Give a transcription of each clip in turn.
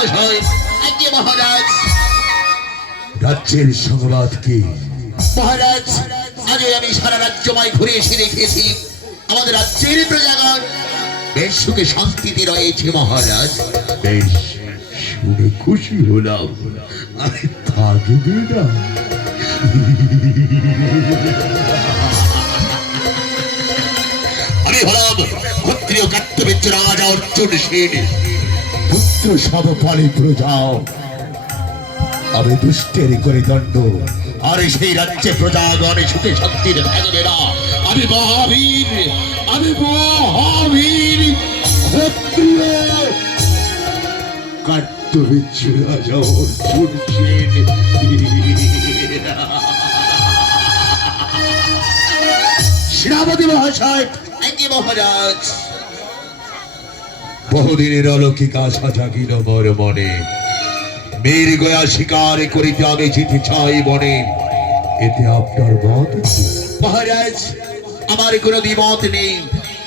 মহাশয়, আজ্ঞে মহারাজ। রাজ্যের সংবাদ কি? মহারাজ, আগে আমি সারা রাজ্যময় ঘুরে এসে দেখেছি আমাদের রাজ্যের প্রজাগণ বেশ সুখে শান্তিতে রয়েছে মহারাজ। বেশ, শুনে খুশি হলাম। আরে থাকবে না? আমি হলাম ক্ষত্রিয় কার্তবীর্য রাজা অর্জুন সেন, পুত্র সব ফলে প্রজা। আমি দুষ্টের করে দণ্ড। আর সেই রাজ্যে প্রজাগণ সুখে শান্তিতে থাকবে না। আমি মহাবীর, আমি মহাবীর ক্ষত্রিয় কার্তবীর্য রাজা অর্জুন সেন। সেনাপতি মহাশয়, আজ্ঞে মহারাজ। বহুদিনের অলৌকিক আশা জাগিল মোর মনে। বীর গয়া শিকার করিতে আমি যেতে চাই বনে। এতে আপনার মত কি? মহারাজ, আমার কোনো দ্বিমত নেই।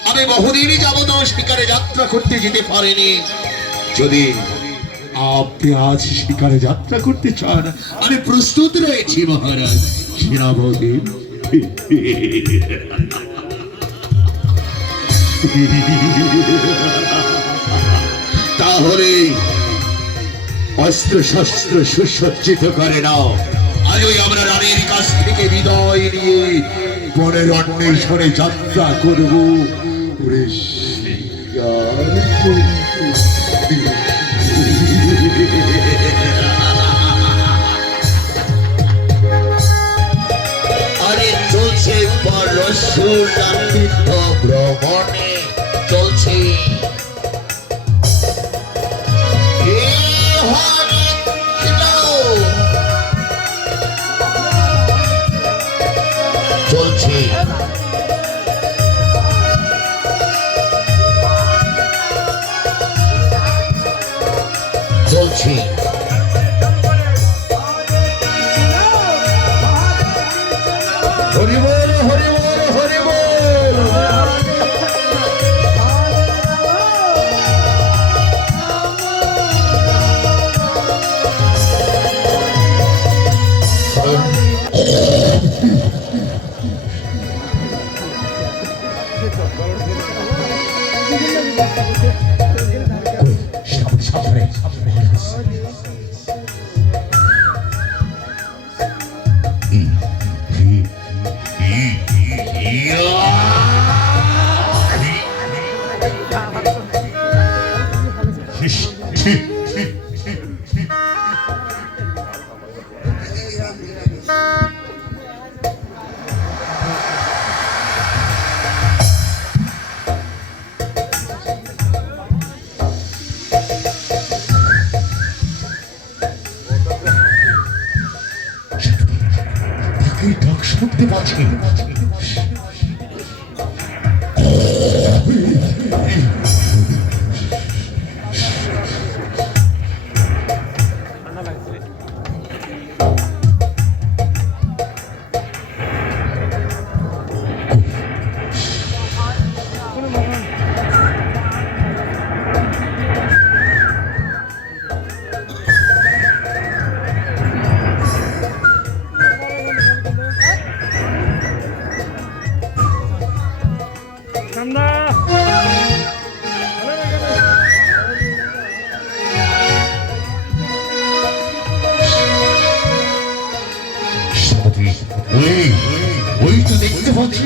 আমি বহুদিনই যাবত শিকারে যাত্রা করতে যেতে পারিনি। যদি আপনি আজ শিকারে যাত্রা করতে চান, আমি প্রস্তুত রয়েছি মহারাজ। সেনাপতি তাহলে অস্ত্র শস্ত্র সুসজ্জিত করে নাও। আজই আমরা রানীর কাছ থেকে বিদায় নিয়ে বনের অন্বেষণে যাত্রা করব। ওরে শিকার করতে। আরে চলছে পরশুরামৃত ভ্রমণে চলছে। এ হরে কৃষ্ণ। চলছে চলছে হরি বল, হরি বল, হরি বল। সাবধানে, সাবধানে। ডাক শুনতে পাচ্ছি। ওই তো দেখতে পাচ্ছি।